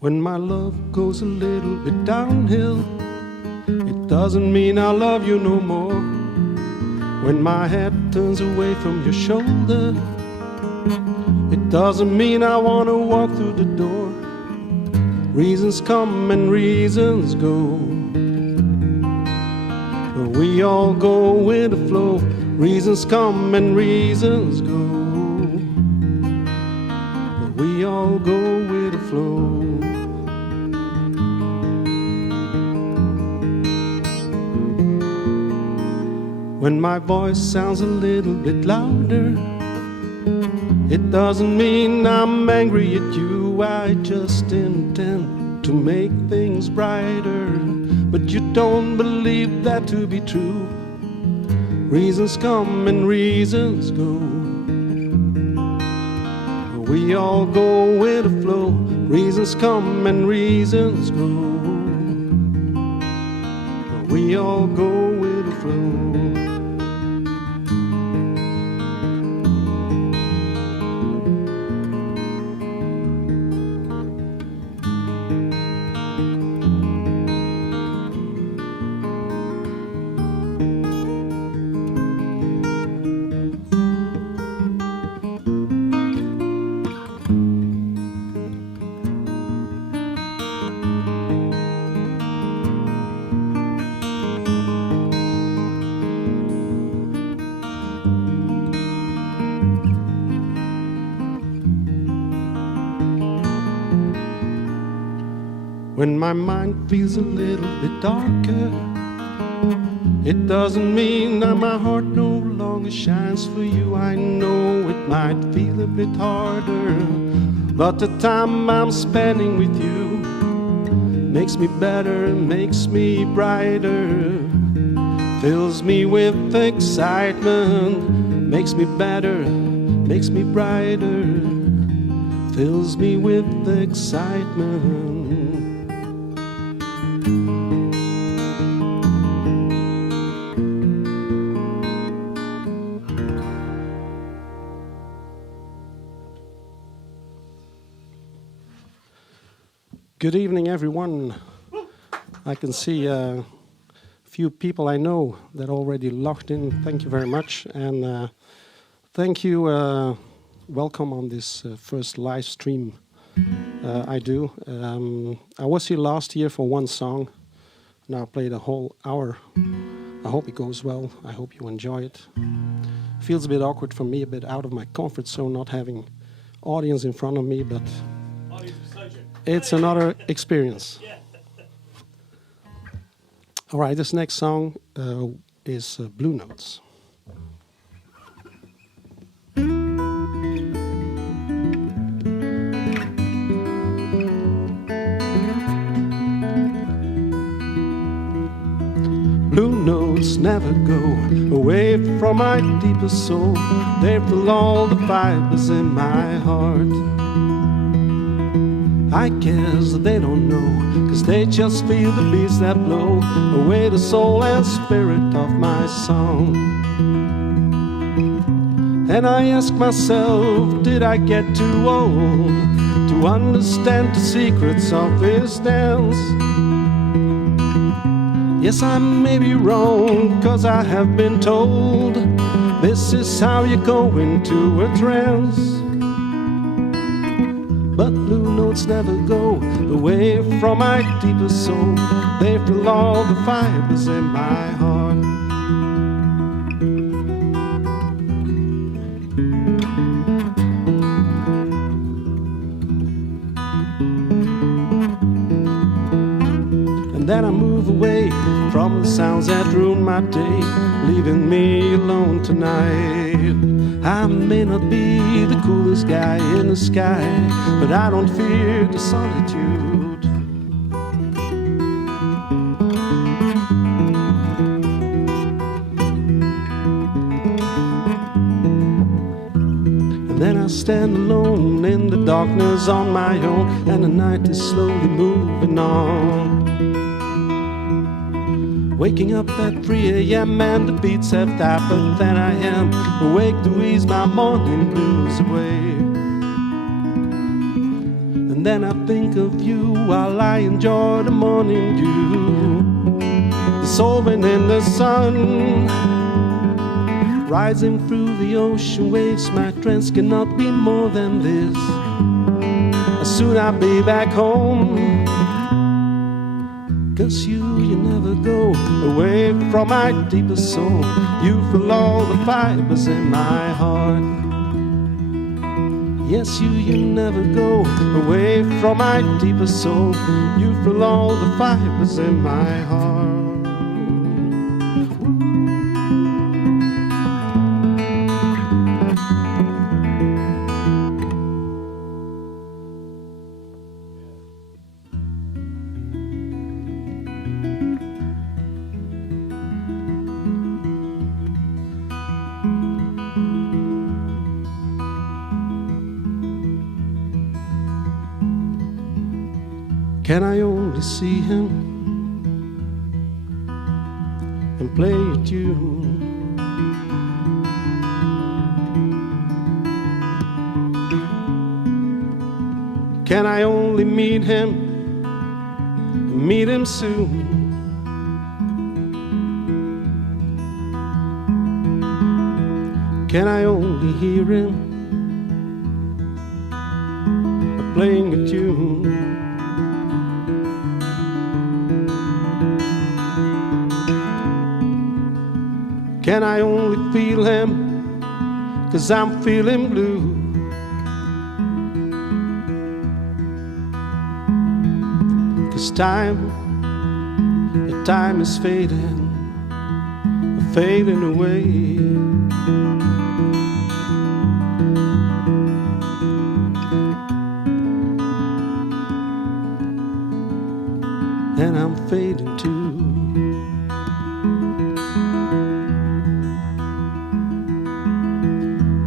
When my love goes a little bit downhill, it doesn't mean I love you no more. When my head turns away from your shoulder, it doesn't mean I want to walk through the door. Reasons come and reasons go, but we all go with the flow. Reasons come and reasons go, but we all go with the flow. When my voice sounds a little bit louder, it doesn't mean I'm angry at you. I just intend to make things brighter, but you don't believe that to be true. Reasons come and reasons go, we all go with the flow. Reasons come and reasons go, we all go with the flow. When my mind feels a little bit darker, it doesn't mean that my heart no longer shines for you. I know it might feel a bit harder, but the time I'm spending with you makes me better, makes me brighter, fills me with excitement, makes me better, makes me brighter, fills me with excitement. Good evening, everyone. I can see a few people I know that already logged in. Thank you very much. And thank you. Welcome on this first live stream I do. I was here last year for one song. Now I played a whole hour. I hope it goes well. I hope you enjoy it. Feels a bit awkward for me, a bit out of my comfort zone, not having audience in front of me, but it's another experience. All right, this next song is Blue Notes. Blue notes never go away from my deepest soul. They fill all the fibers in my heart. I guess they don't know, 'cause they just feel the beats that blow away the soul and spirit of my song. And I ask myself, did I get too old to understand the secrets of this dance? Yes, I may be wrong, 'cause I have been told this is how you go into a trance. But blue notes never go away from my deepest soul. They fill all the fibers in my heart. And then I move away from the sounds that ruin my day, leaving me alone tonight. I may not be the coolest guy in the sky, but I don't fear the solitude. And then I stand alone in the darkness on my own, and the night is slowly moving on. Waking up at 3 a.m. and the beats have died, but then I am awake to ease my morning blues away. And then I think of you while I enjoy the morning dew, dissolving in the sun, rising through the ocean waves. My trance cannot be more than this. Soon I'll be back home, 'cause you never go away from my deepest soul. You feel all the fibers in my heart. Yes, you never go away from my deepest soul. You feel all the fibers in my heart. Can I only see him and play a tune? Can I only meet him soon? Can I only hear him playing a tune? Can I only feel him, 'cause I'm feeling blue? The time is fading away. And I'm fading too.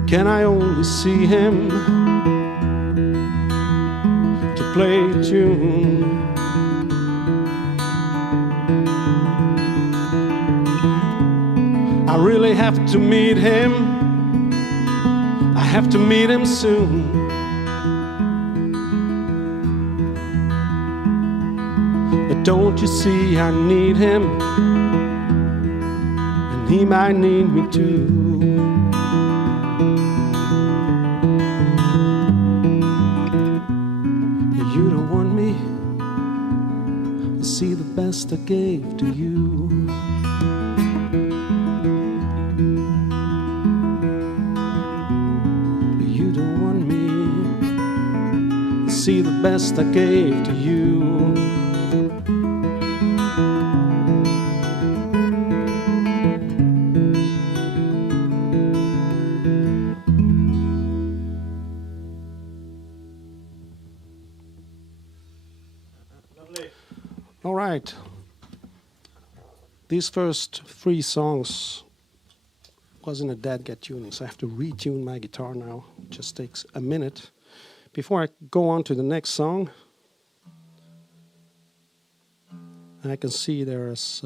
Can I only see him to play a tune? I really have to meet him. I have to meet him soon. But don't you see I need him, and he might need me too. You don't want me to see the best I gave to you. You don't want me to see the best I gave to you. All right. These first 3 songs was in a dead cat tuning, so I have to retune my guitar now. It just takes a minute. Before I go on to the next song, I can see there's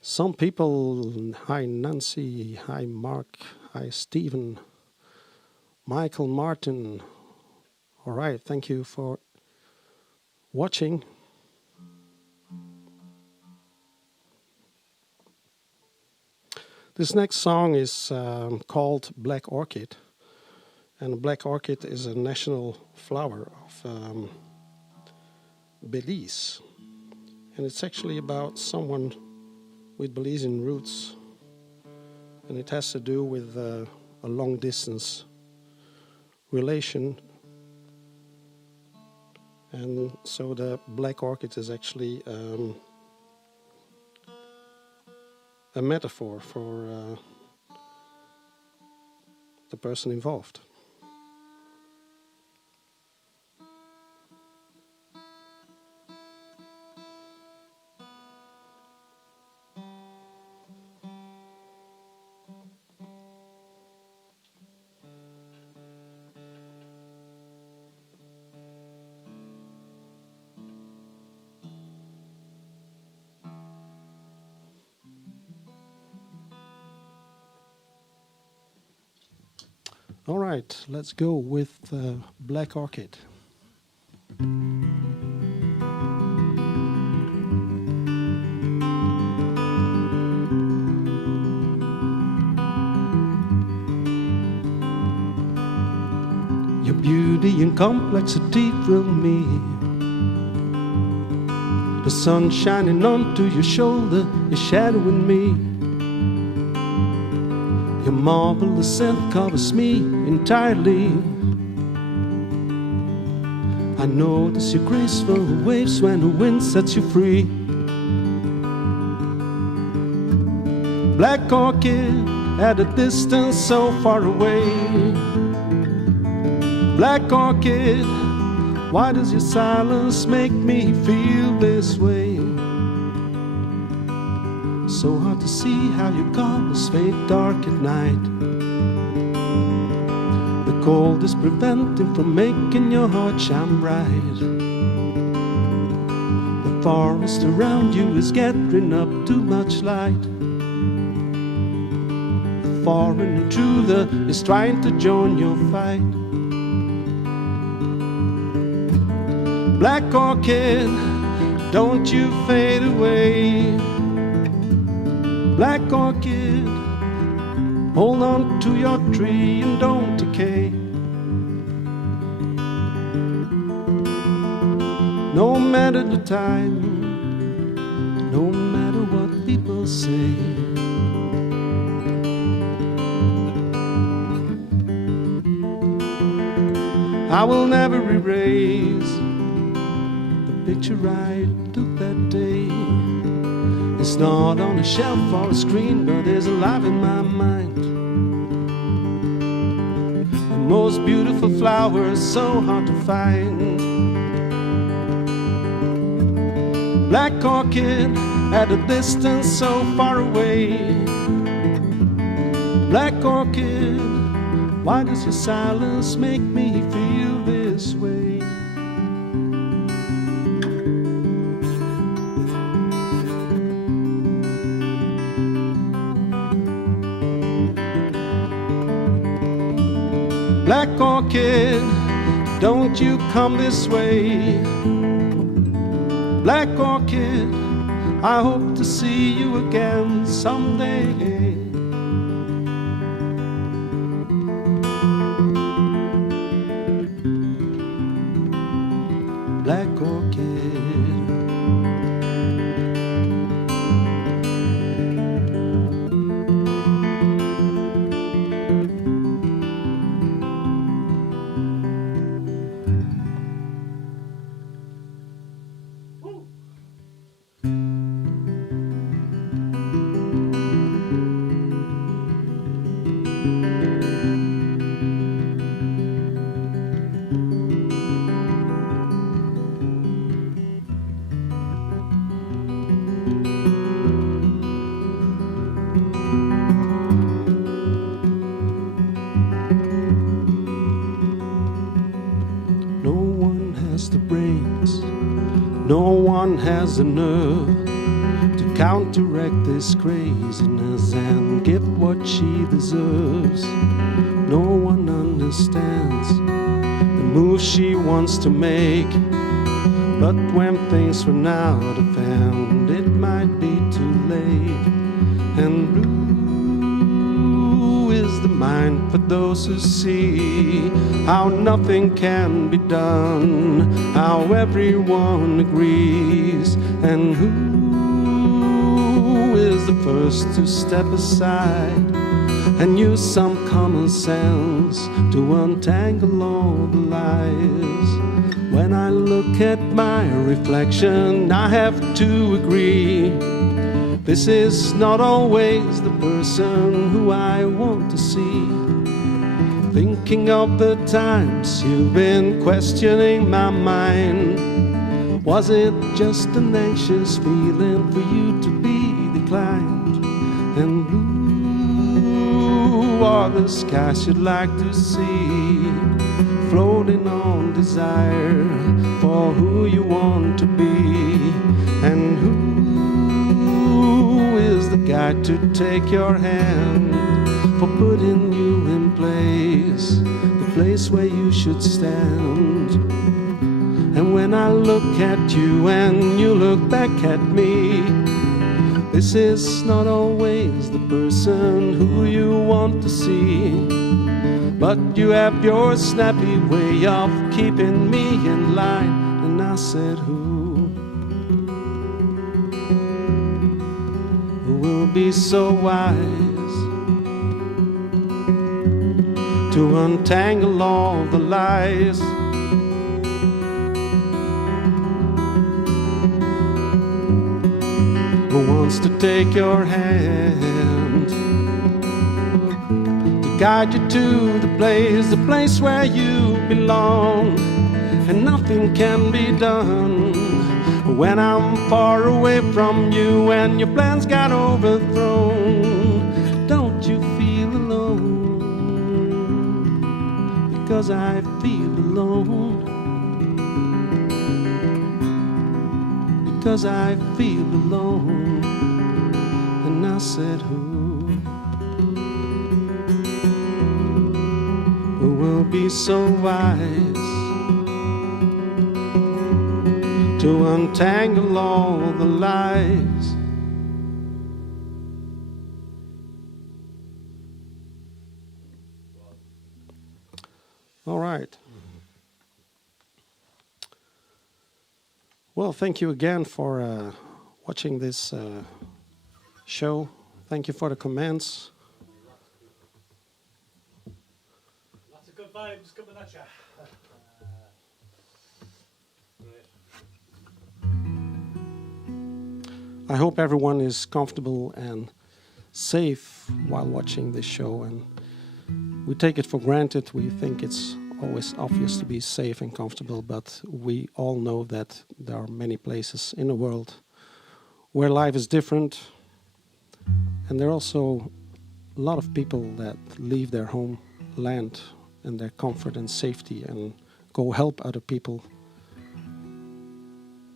some people. Hi Nancy, hi Mark, hi Stephen, Michael, Martin. All right, thank you for watching. This next song is called Black Orchid, and black orchid is a national flower of Belize, and it's actually about someone with Belizean roots, and it has to do with a long distance relation, and so the black orchid is actually a metaphor for the person involved. All right, let's go with Black Orchid. Your beauty and complexity thrill me. The sun shining onto your shoulder is shadowing me. Your marvelous scent covers me entirely. I notice your graceful waves when the wind sets you free. Black orchid at a distance so far away. Black orchid, why does your silence make me feel this way? So hard to see how your colors fade dark at night. The cold is preventing from making your heart shine bright. The forest around you is gathering up too much light. A foreign intruder is trying to join your fight. Black orchid, don't you fade away. Black orchid, hold on to your tree and don't decay. No matter the time, no matter what people say. I will never erase the picture I took that day. It's not on a shelf or a screen, but it's alive in my mind. The most beautiful flowers, so hard to find. Black orchid at a distance so far away. Black orchid, why does your silence make me feel this way? Black orchid, don't you come this way. Black orchid, I hope to see you again someday. Black orchid. Has the nerve to counteract this craziness and give what she deserves. No one understands the move she wants to make, but when things run out of hand, it might be too late. And blue is the mind for those who see how nothing can be done, how everyone agrees, and who is the first to step aside and use some common sense to untangle all the lies. When I look at my reflection, I have to agree, this is not always the person who I want to see. Thinking of the times you've been questioning my mind, was it just an anxious feeling for you to be declined? And blue are the skies you'd like to see, floating on desire for who you want to be. And who is the guide to take your hand for putting you in place, the place where you should stand? And when I look at you and you look back at me, this is not always the person who you want to see. But you have your snappy way of keeping me in line. And I said, who will be so wise to untangle all the lies? Who wants to take your hand to guide you to the place where you belong? And nothing can be done when I'm far away from you and your plans got overthrown. Don't you feel alone? Because I feel alone. Because I feel alone. And I said, who will be so wise to untangle all the lies? All right. Well, thank you again for watching this show. Thank you for the comments. Lots of good vibes coming at you. I hope everyone is comfortable and safe while watching this show. And we take it for granted. We think it's always obvious to be safe and comfortable, but we all know that there are many places in the world where life is different. And there are also a lot of people that leave their homeland and their comfort and safety and go help other people,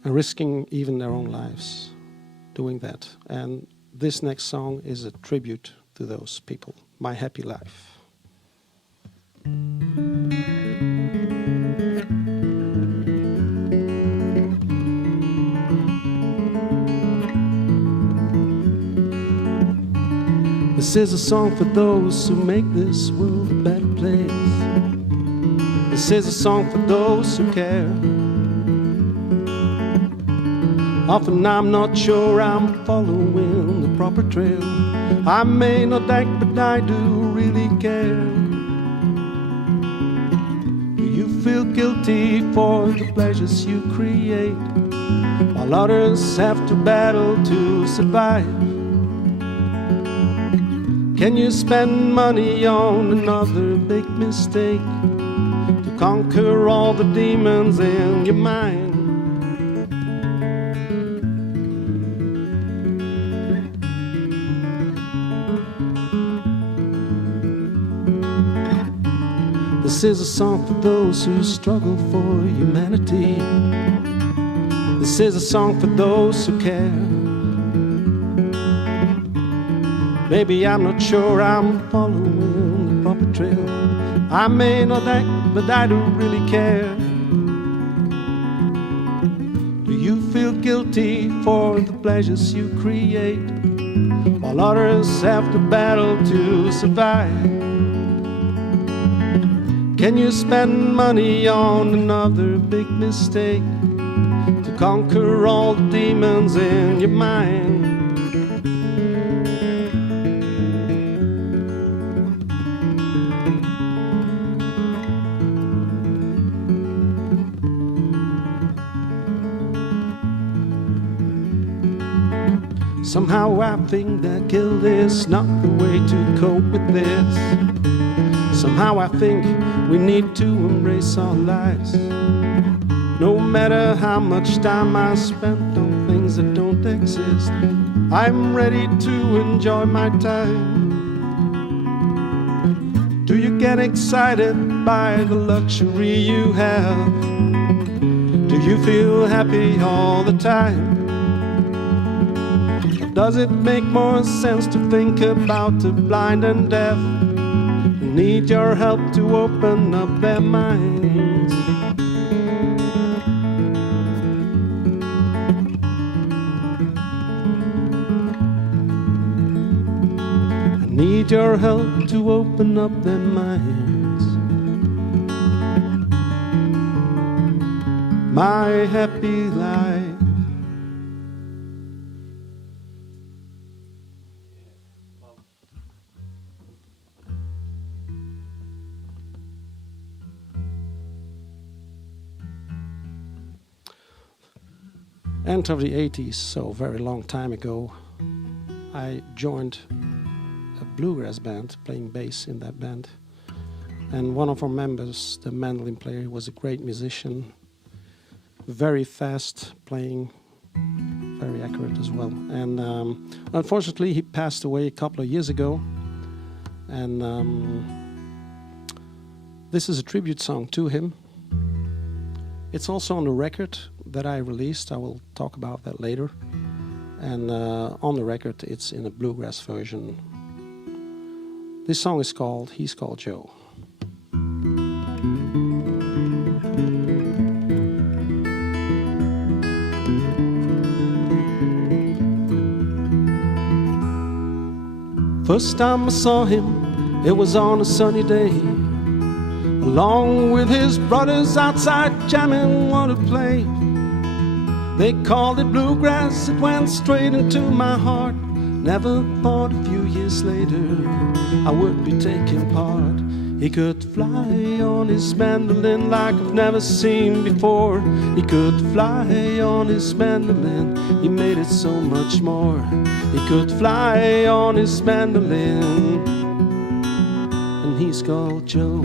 and risking even their own lives doing that. And this next song is a tribute to those people, My Happy Life. This is a song for those who make this world a better place. This is a song for those who care. Often I'm not sure I'm following the proper trail. I may not act, but I do really care. Do you feel guilty for the pleasures you create, while others have to battle to survive? Can you spend money on another big mistake to conquer all the demons in your mind? This is a song for those who struggle for humanity. This is a song for those who care. Maybe I'm not sure I'm following the proper trail. I may not act, but I do really care. Do you feel guilty for the pleasures you create, while others have to battle to survive? Can you spend money on another big mistake to conquer all the demons in your mind? Somehow I think that guilt is not the way to cope with this. Somehow I think we need to embrace our lives. No matter how much time I spent on things that don't exist, I'm ready to enjoy my time. Do you get excited by the luxury you have? Do you feel happy all the time? Does it make more sense to think about the blind and deaf who need your help to open up their minds? need your help to open up their minds. My happy life. End of the 80s, so a very long time ago, I joined a bluegrass band, playing bass in that band. And one of our members, the mandolin player, was a great musician, very fast playing, very accurate as well. And unfortunately, he passed away a couple of years ago. And this is a tribute song to him. It's also on the record that I released. I will talk about that later. And on the record, it's in a bluegrass version. This song is called He's Called Joe. First time I saw him, it was on a sunny day, along with his brothers outside jamming what a play. They called it bluegrass, it went straight into my heart. Never thought a few years later I would be taking part. He could fly on his mandolin like I've never seen before. He could fly on his mandolin, he made it so much more. He could fly on his mandolin, and he's called Joe.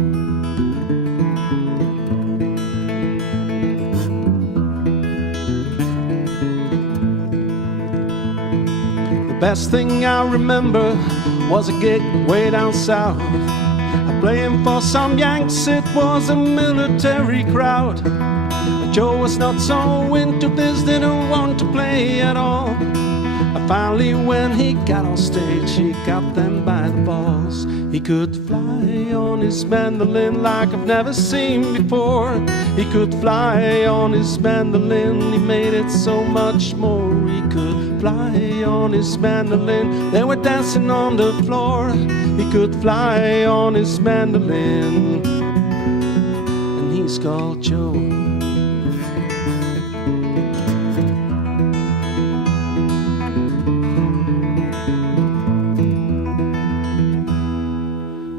The best thing I remember was a gig way down south. I playing for some Yanks, it was a military crowd. Joe was not so into this, didn't want to play at all. Finally, when he got on stage, he got them by the balls. He could fly on his mandolin like I've never seen before. He could fly on his mandolin, he made it so much more. He could fly on his mandolin, they were dancing on the floor. He could fly on his mandolin, and he's called Joe.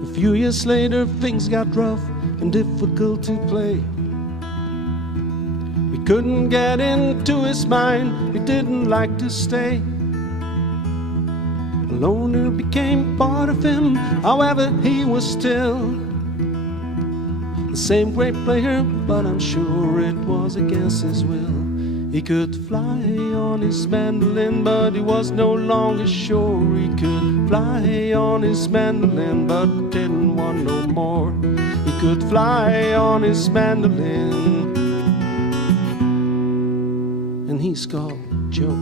A few years later, things got rough and difficult to play. We couldn't get into his mind, he didn't like to stay. A loner became part of him, however he was still the same great player, but I'm sure it was against his will. He could fly on his mandolin, but he was no longer sure. He could fly on his mandolin, but didn't want no more. He could fly on his mandolin, and he's called Joe.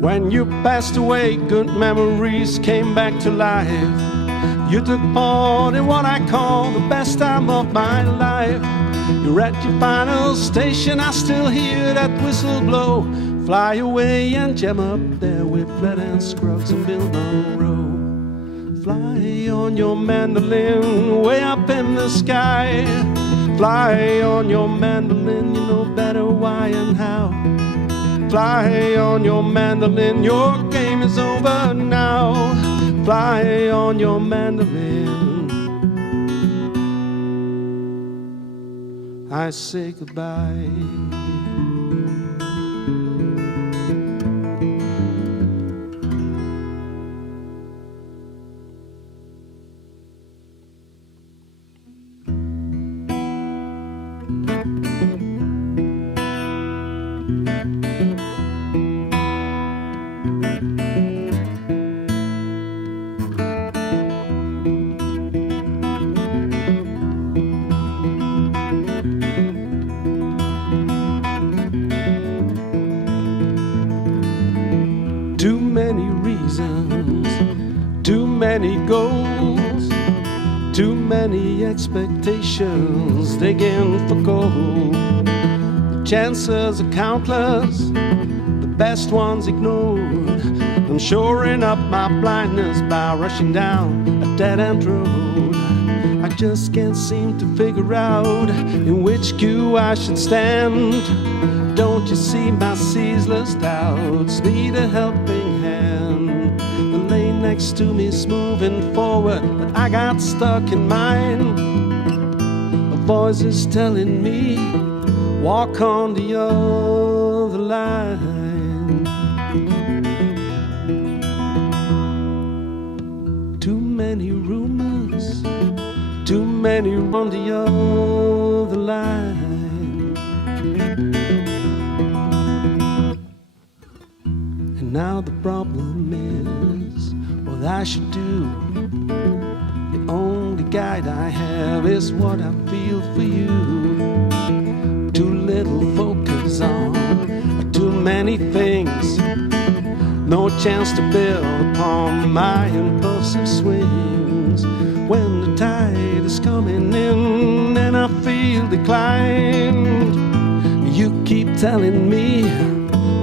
When you passed away, good memories came back to life. You took part in what I call the best time of my life. You're at your final station, I still hear that whistle blow. Fly away and jam up there with Fred and Scruggs and Bill Monroe. Fly on your mandolin way up in the sky. Fly on your mandolin, you know better why and how. Fly on your mandolin, your game is over now. Fly on your mandolin, I say goodbye. Too many reasons, too many goals, too many expectations, digging for gold. The chances are countless, the best ones ignored. I'm shoring up my blindness by rushing down a dead-end road. I just can't seem to figure out in which queue I should stand. Don't you see my ceaseless doubts need a helping hand? The lane next to me's moving forward, but I got stuck in mine. A voice is telling me, walk on the other line. Too many rumors, too many on the other line. And now the problem is what I should do. The only guide I have is what I feel for you. Too little focus on too many things. No chance to build upon my impulsive swings. When the tide is coming in and I feel declined, you keep telling me,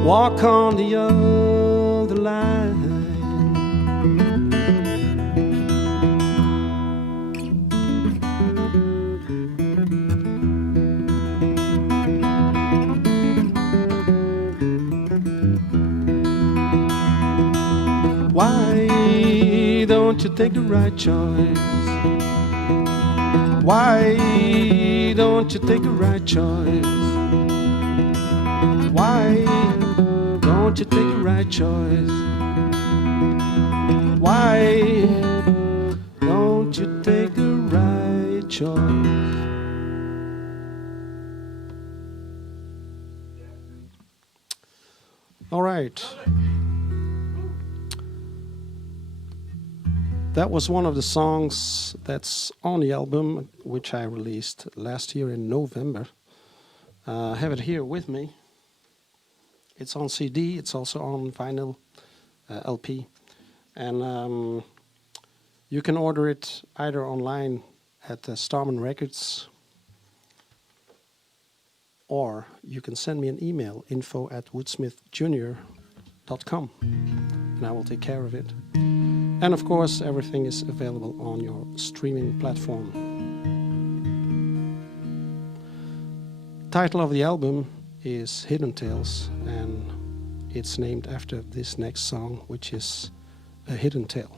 walk on the other line. Why don't you take the right choice? Why don't you take the right choice? Why don't you take the right choice? Why don't you take the right choice? All right. That was one of the songs that's on the album, which I released last year in November. I have it here with me. It's on CD, it's also on vinyl LP. And you can order it either online at Starman Records, or you can send me an email, info@woodsmithjr.com, and I will take care of it. And of course, everything is available on your streaming platform. Title of the album is Hidden Tales, and it's named after this next song, which is A Hidden Tale.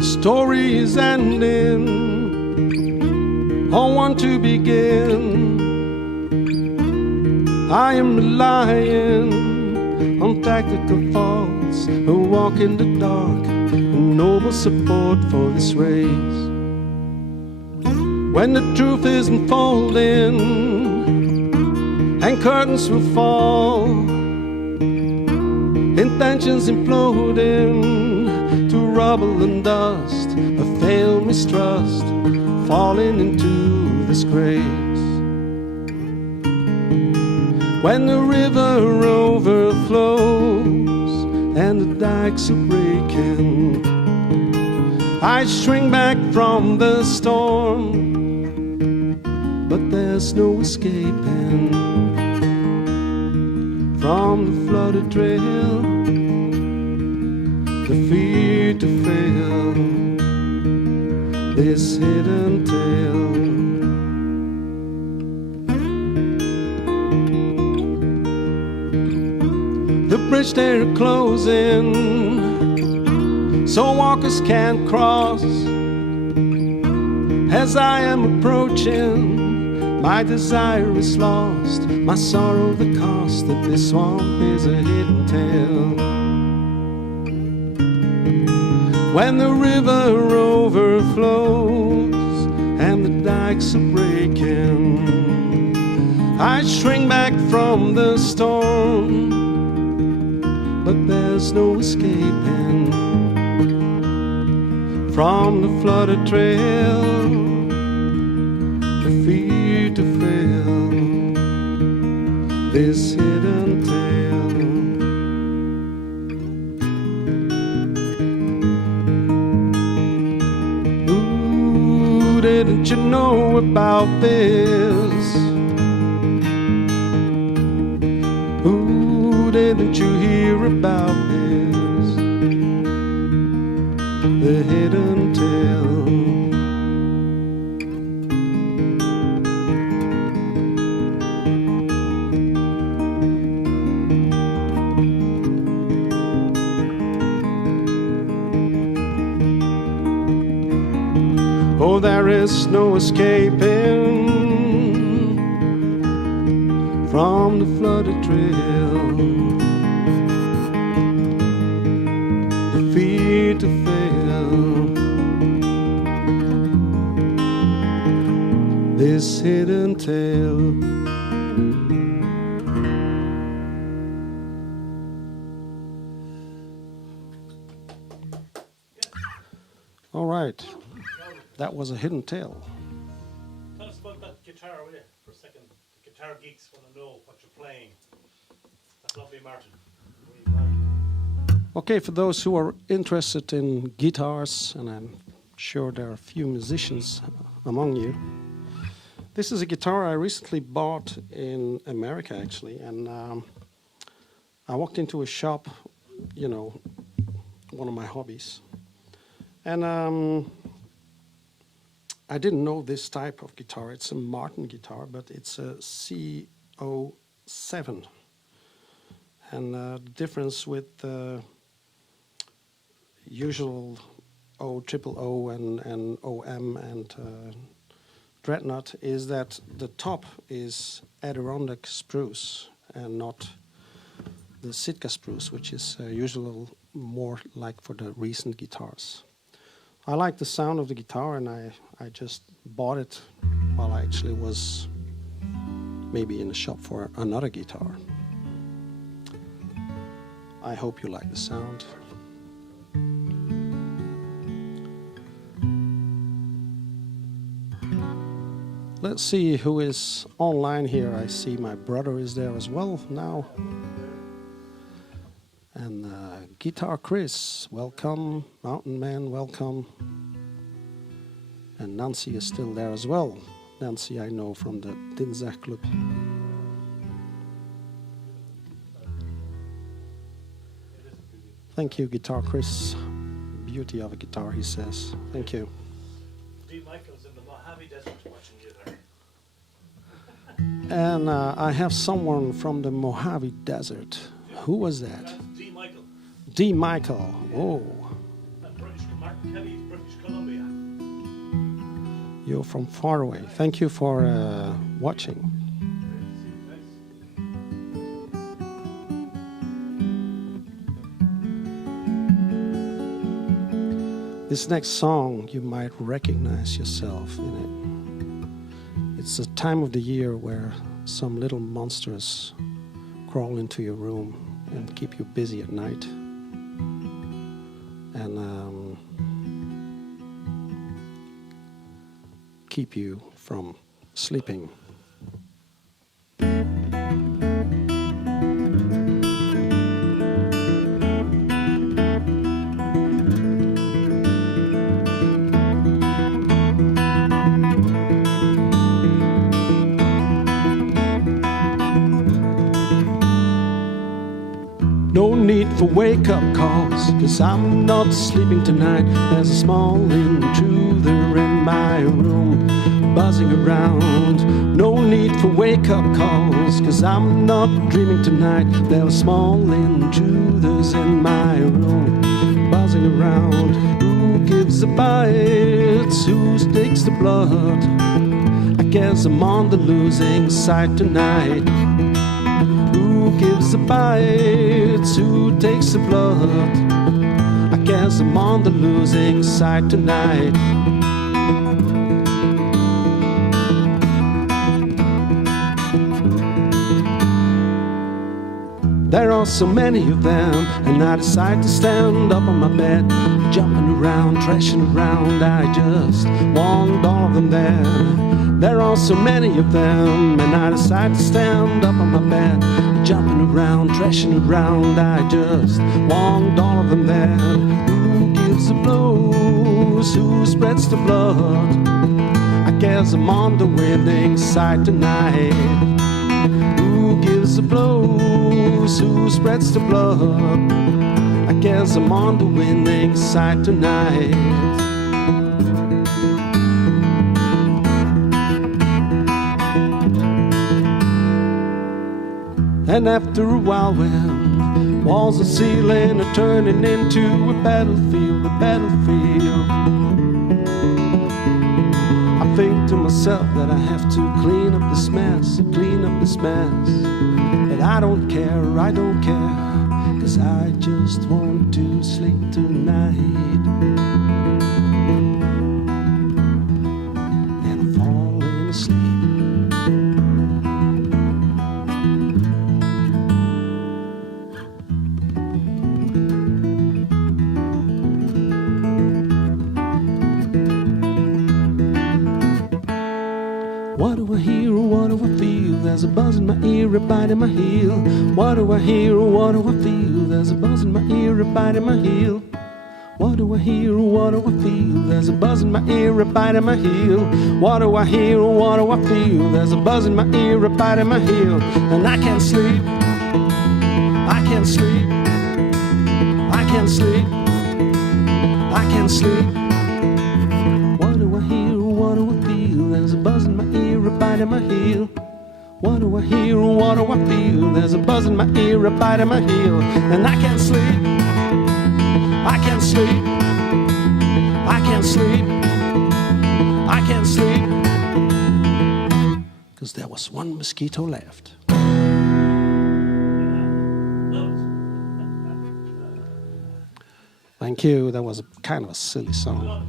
Story is ending, I want to begin. I am relying on tactical thoughts, a walk in the dark, a noble support for this race. When the truth is unfolding and curtains will fall, intentions imploding to rubble and dust, a failed mistrust falling into disgrace. When the river overflows and the dikes are breaking, I shrink back from the storm, but there's no escaping from the flooded trail. The fear to fail, this hidden tale. The bridge they're closing, so walkers can't cross. As I am approaching, my desire is lost, my sorrow the cost of this swamp is a hidden tale. When the river overflows and the dikes are breaking, I shrink back from the storm, but there's no escaping from the flooded trail, the fear to fail, this hidden tale. Ooh, didn't you know about this? Ooh, didn't you hear about this? The hidden tale. Oh, there is no escaping from the flooded trail, the fear to fail, this hidden tale. All right, that was a hidden tale. Tell us about that guitar, will you, for a second? The guitar geeks want to know what you're playing. That's lovely, Martin. Okay, for those who are interested in guitars, and I'm sure there are a few musicians among you, this is a guitar I recently bought in America, actually, and I walked into a shop, you know, one of my hobbies, and I didn't know this type of guitar. It's a Martin guitar, but it's a CO7. And the difference with the usual O and OM and Dreadnought is that the top is Adirondack spruce and not the Sitka spruce, which is usually more like for the recent guitars. I like the sound of the guitar, and I just bought it while I actually was maybe in the shop for another guitar. I hope you like the sound. Let's see who is online here. I see my brother is there as well now. And Guitar Kris, welcome. Mountain Man, welcome. And Nancy is still there as well. Nancy I know from the Dinsdag Club. Thank you, Guitar Kris. Beauty of a guitar, he says. Thank you. D. Michael's in the Mojave Desert watching you there. And I have someone from the Mojave Desert. Who was that? That's D. Michael. D. Michael. Oh. And Martin Kelly, British Columbia. You're from far away. Thank you for watching. This next song, you might recognize yourself in it. It's a time of the year where some little monsters crawl into your room and keep you busy at night. And keep you from sleeping. No need for wake-up calls, 'cause I'm not sleeping tonight. There's a small intruder in my room, buzzing around. No need for wake-up calls, 'cause I'm not dreaming tonight. There are small intruders in my room, buzzing around. Who gives the bites? Who takes the blood? I guess I'm on the losing side tonight. Who gives the bites? Who takes the blood? I guess I'm on the losing side tonight. There are so many of them, and I decide to stand up on my bed, jumping around, thrashing around. I just want all of them there. There are so many of them, and I decide to stand up on my bed. Jumping around, thrashing around. I just want all of them there. Who gives the blows? Who spreads the blood? I guess I'm on the winning side tonight. Who gives the blows? Who spreads the blood? I guess I'm on the winning side tonight. And after a while, when walls and ceiling are turning into a battlefield, I think to myself that I have to clean up this mess. But I don't care, 'cause I just want to sleep tonight. And I'm falling asleep. What do I hear or what do I feel? There's a buzz in my ear, a bite in my heel. What do I hear or what do I feel? There's a buzz in my ear, a bite in my heel. What do I hear or what do I feel? There's a buzz in my ear, a bite in my heel. What do I hear or what do I feel? There's a buzz in my ear, a bite in my heel. And I can't sleep, I can't sleep, I can't sleep, I can't sleep. What do I hear or what do I feel? There's a buzz in my ear, a bite in my heel. What do I hear or what do I feel? There's a buzz in my ear, a bite in my heel. And I can't sleep, I can't sleep, I can't sleep, I can't sleep. 'Cause there was one mosquito left. Thank you. That was kind of a silly song.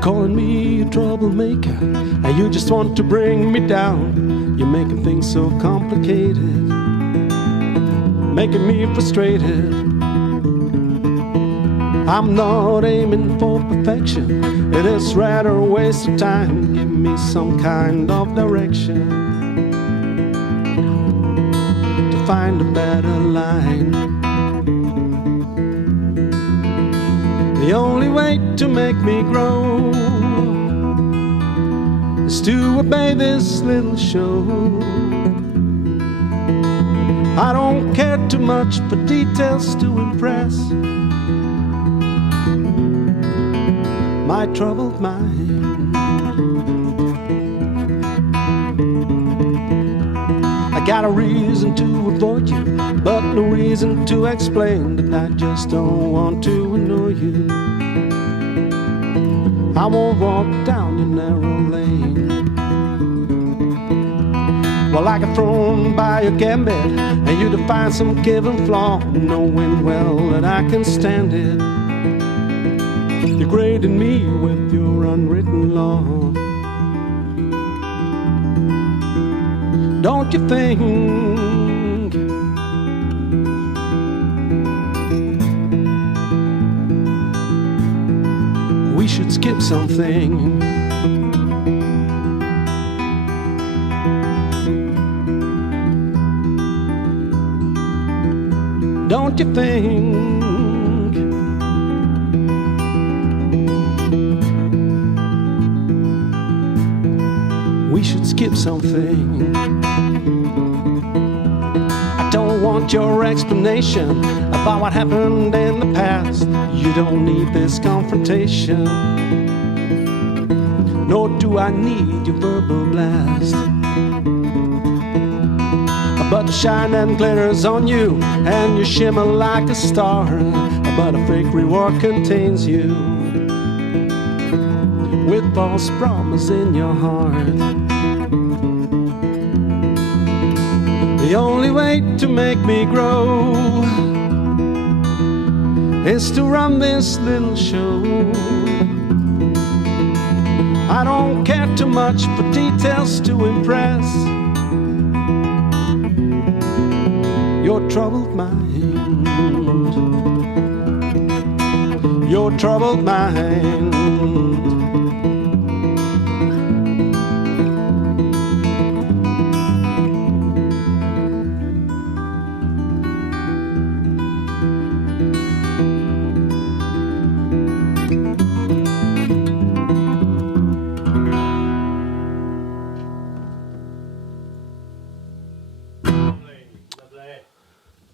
Calling me a troublemaker, and you just want to bring me down. You're making things so complicated, making me frustrated. I'm not aiming for perfection, it is rather a waste of time. Give me some kind of direction to find a better line. The only way to make me grow is to obey this little show. I don't care too much for details to impress my troubled mind. I got a reason to avoid you, but no reason to explain that I just don't want to annoy you. I won't walk down your narrow lane. Well, I get thrown by your gambit, and you define some given flaw, knowing well that I can stand it. You're grading me with your unwritten law. Don't you think we should skip something? Don't you think we should skip something? I don't want your explanation about what happened in the past. You don't need this confrontation, nor do I need your verbal blast. But the shine and glitters on you, and you shimmer like a star, but a fake reward contains you. with false promise in your heart. The only way to make me grow is to run this little show. I don't care too much for details to impress your troubled mind, your troubled mind.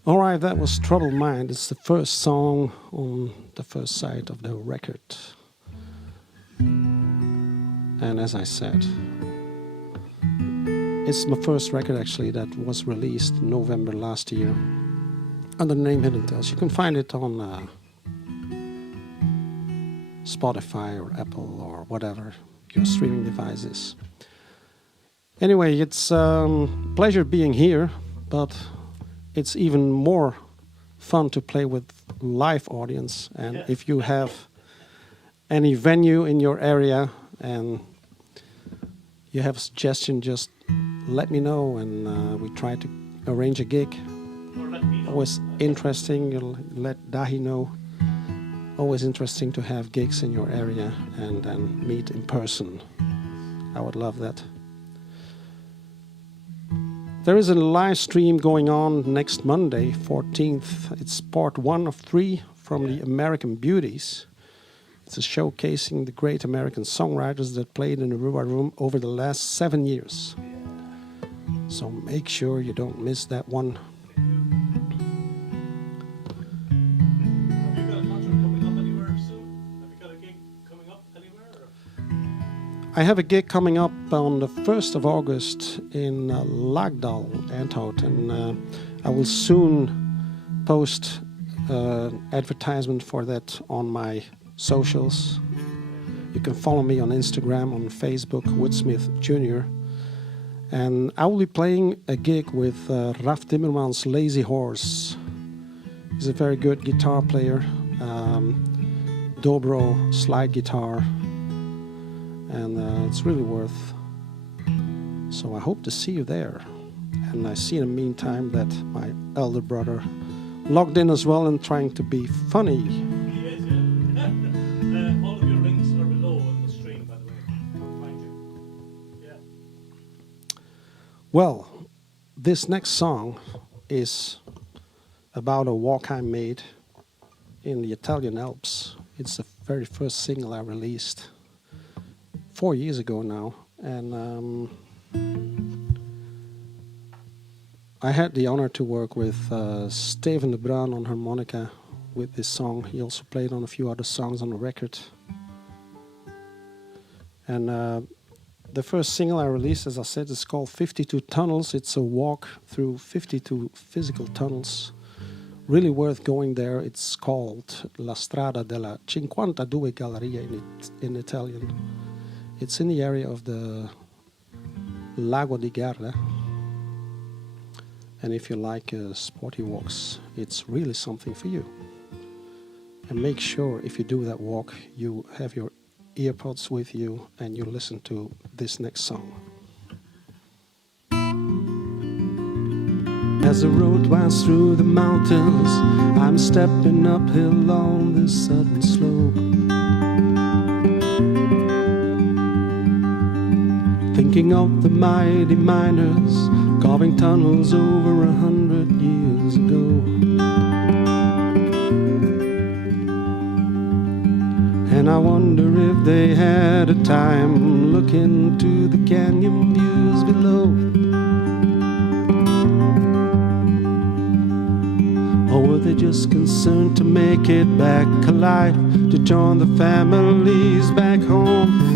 All right, that was Troubled Mind. It's the first song on the first side of the record. And as I said, it's my first record actually that was released in November last year under the name Hidden Tales. You can find it on Spotify or Apple or whatever your streaming device is. Anyway, it's a pleasure being here, but it's even more fun to play with live audience. And yeah. If you have any venue in your area and you have a suggestion, just let me know, and we try to arrange a gig. Or let me know. Always interesting. You'll let Dahi know. Always interesting to have gigs in your area and then meet in person. I would love that. There is a live stream going on next Monday, 14th. It's part 1 of 3 from the American Beauties. It's a showcasing the great American songwriters that played in the Ruhr Room over the last 7 years. So make sure you don't miss that one. Have you got a concert coming up anywhere soon? Have you got a gig coming up anywhere? Or? I have a gig coming up on the 1st of August in Lagdal, Anthout, and I will soon post advertisement for that on my socials. You can follow me on Instagram, on Facebook, Woodsmith Jr. And I will be playing a gig with Raf Timmerman's Lazy Horse. He's a very good guitar player, dobro, slide guitar. And it's really worth. So I hope to see you there. And I see in the meantime that my elder brother logged in as well and trying to be funny. He is, yeah. All of your links are below on the stream, by the way. I'll find you. Yeah. Well, this next song is about a walk I made in the Italian Alps. It's the very first single I released 4 years ago now, and I had the honor to work with Steven de Bruyn on harmonica with this song. He also played on a few other songs on the record. And the first single I released, as I said, is called 52 Tunnels. It's a walk through 52 physical tunnels. Really worth going there. It's called La Strada della 52 Gallerie in Italian. It's in the area of the Lago di Garda. And if you like sporty walks, it's really something for you. And make sure if you do that walk, you have your earpods with you and you listen to this next song. As the road winds through the mountains, I'm stepping uphill on this sudden slope. Thinking of the mighty miners carving tunnels over 100 years ago. And I wonder if they had a time looking to the canyon views below. Or were they just concerned to make it back alive, to join the families back home?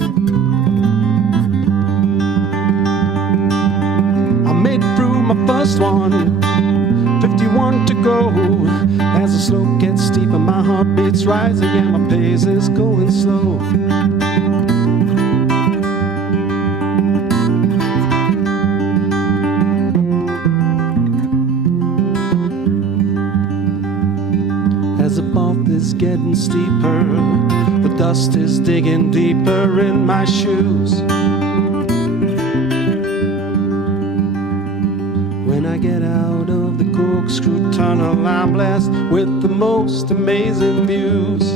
I made it through my first one, 51 to go. As the slope gets steeper, my heart beats rising and my pace is going slow. as the path is getting steeper. The dust is digging deeper in my shoes. When I get out of the corkscrew tunnel, I'm blessed with the most amazing views.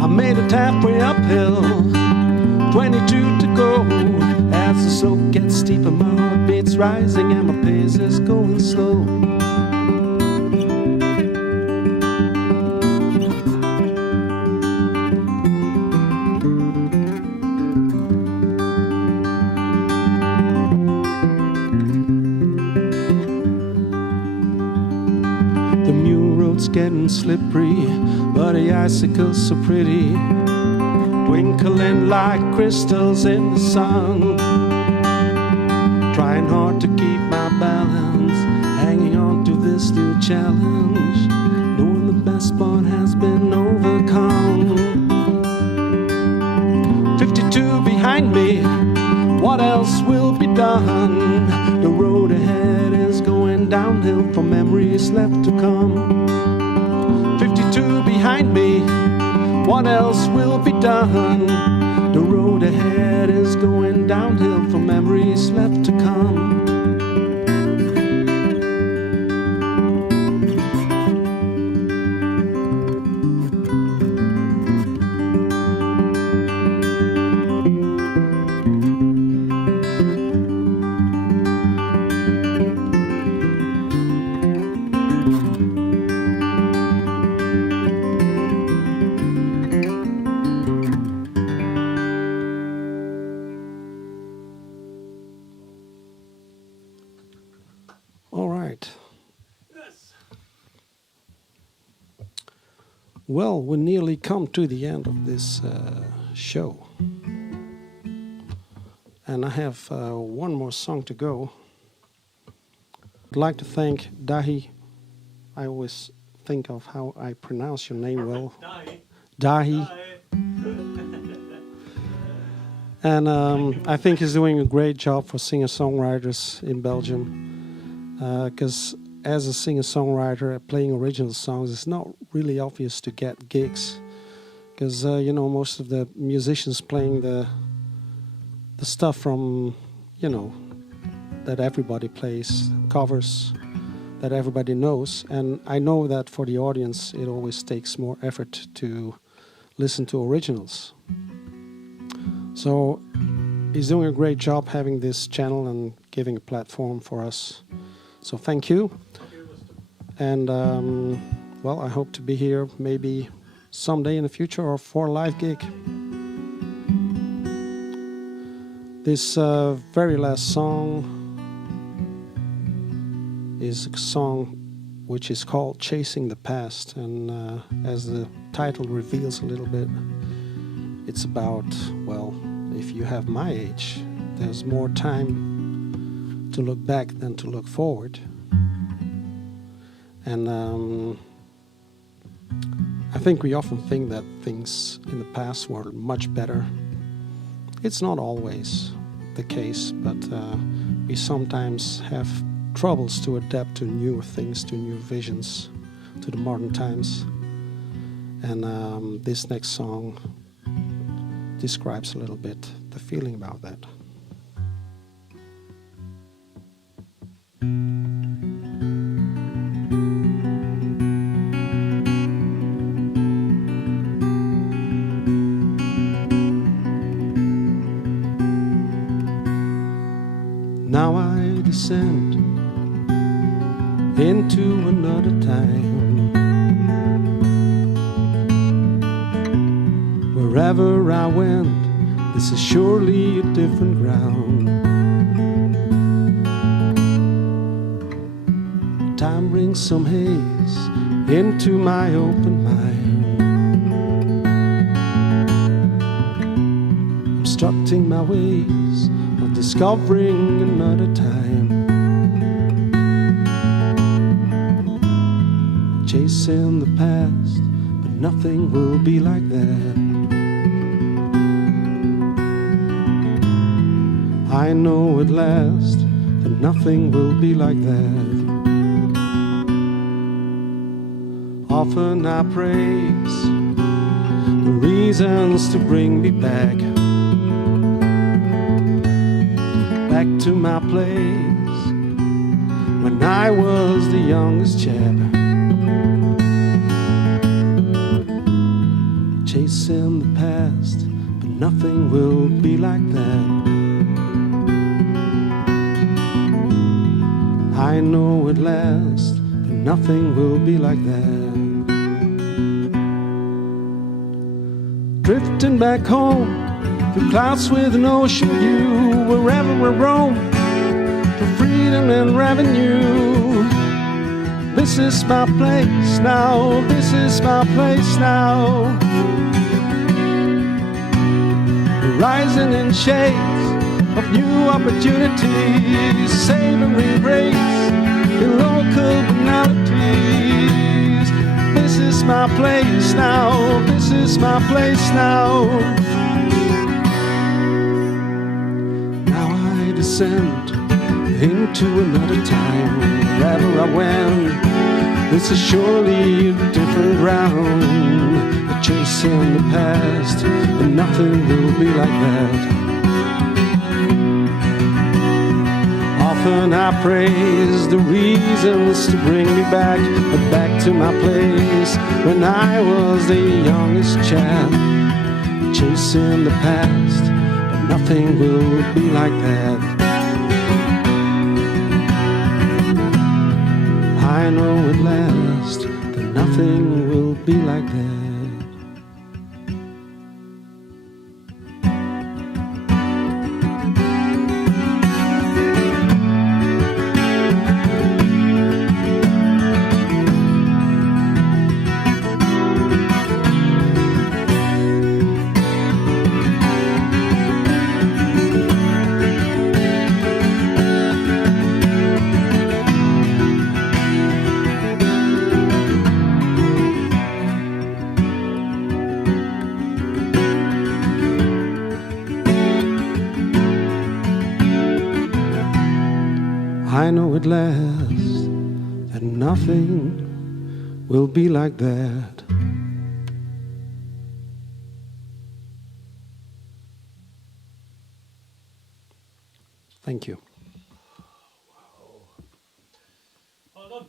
I made it halfway uphill, 22 to go. As the slope gets steeper, my heart beats rising and my pace is going slow. The new road's getting slippery, but the icicles so pretty, twinkling like crystals in the sun. Trying hard to keep my balance, hanging on to this new challenge, knowing the best part has been overcome. 52 behind me, what else will be done? The road ahead is going downhill for memories left to come. 52 behind me, what else will be done? The road ahead is going downhill for memories left to come. Well, we nearly come to the end of this show. And I have one more song to go. I'd like to thank Dahi. I always think of how I pronounce your name well. Dahi. And I think he's doing a great job for singer-songwriters in Belgium. Because as a singer-songwriter playing original songs, it's not really obvious to get gigs, because most of the musicians playing the stuff from that everybody plays, covers that everybody knows, and I know that for the audience it always takes more effort to listen to originals. So he's doing a great job having this channel and giving a platform for us. So thank you. And well, I hope to be here maybe someday in the future or for a live gig. This very last song is a song which is called Chasing the Past, and as the title reveals a little bit, it's about, well, if you have my age, there's more time to look back than to look forward. And I think we often think that things in the past were much better. It's not always the case, but we sometimes have troubles to adapt to new things, to new visions, to the modern times. And this next song describes a little bit the feeling about that. Now I descend into another time. Wherever I went, this is surely a different ground. Time brings some haze into my open mind. Obstructing my ways of discovering another time. Chasing the past, but nothing will be like that. I know at last that nothing will be like that. Often I praise the reasons to bring me back to my place when I was the youngest chap, chasing the past, but nothing will be like that. I know at last, but nothing will be like that. Drifting back home through clouds with an ocean view, wherever we roam, for freedom and revenue. This is my place now, this is my place now. Rising in shades of new opportunities, savoring grace in local banalities. This is my place now, this is my place now. Descend into another time. Wherever I went, this is surely a different ground. A chase in the past, and nothing will be like that. Often I praise the reasons to bring me back to my place when I was the youngest chap, chasing the past. Nothing will be like that. I know at last that nothing will be like that. I know at last that nothing will be like that. Thank you. Well done.